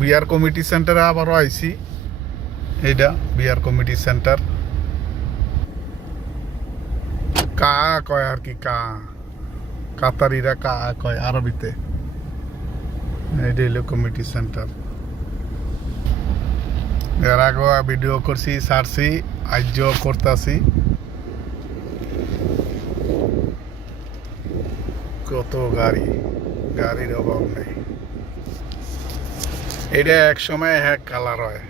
বিয়ার committee সেন্টারে আবারও আইছি। এইটা বিয়ার কমিটি সেন্টার। কা কয় আর কি, কাতারিরা কা কয় আরবিতে। এইটা হইলো কমিটি সেন্টার। এর আগে ভিডিও করছি, ছাড়ছি, আজও করতেছি। কত গাড়ির অভাব নেই। এটা এক সময় এক কালার হয়।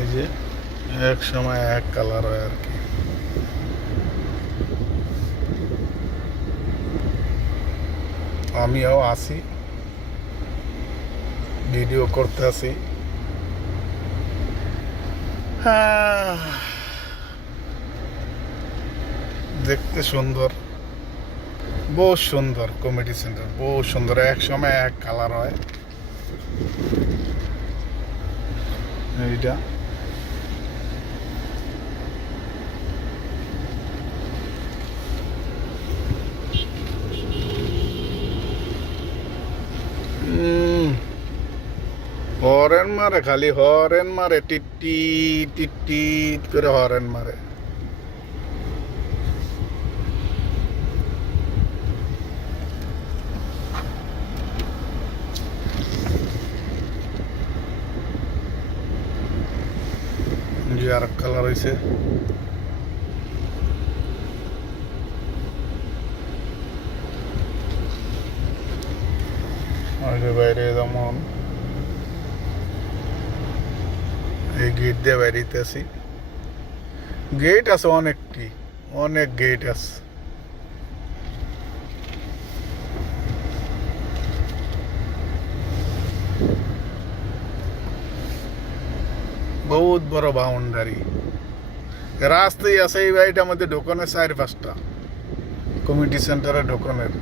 এই যে এক সময় এক কালার হয় আর কি। আমিও আছি, ভিডিও করতে আছি। দেখতে সুন্দর, বহু সুন্দর কমিটি সেন্টার, বহু সুন্দর। এক সময় এক কালার হয়। এইটা হরেন মারে, খালি হরেন মারে, টিটি টিটি করে হরেন মারে। যে আর কালার হয়েছে। বাইরে যেমন এই গেট দিয়ে বাইরেতে আছি। গেট আছে অনেকটি, অনেক গেট আছে। বহুত বড় বাউন্ডারি। রাস্তায় আছে এই বাড়িটার মধ্যে ঢোকানোর 4-5টা কমিটি সেন্টারে ঢোকানোর।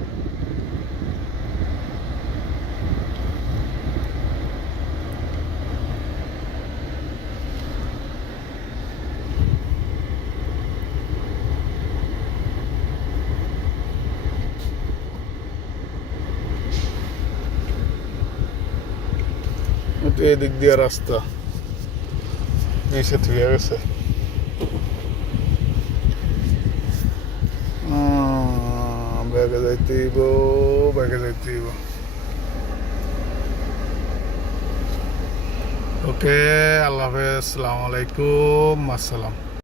এদিক দিয়ে রাস্তা এসে থুয়ে গেছে। ব্যাগে যাইতেইব, ব্যাগে যাইতেইব। ওকে, আল্লাহ হাফেজ, আসসালামু আলাইকুম, আসসালাম।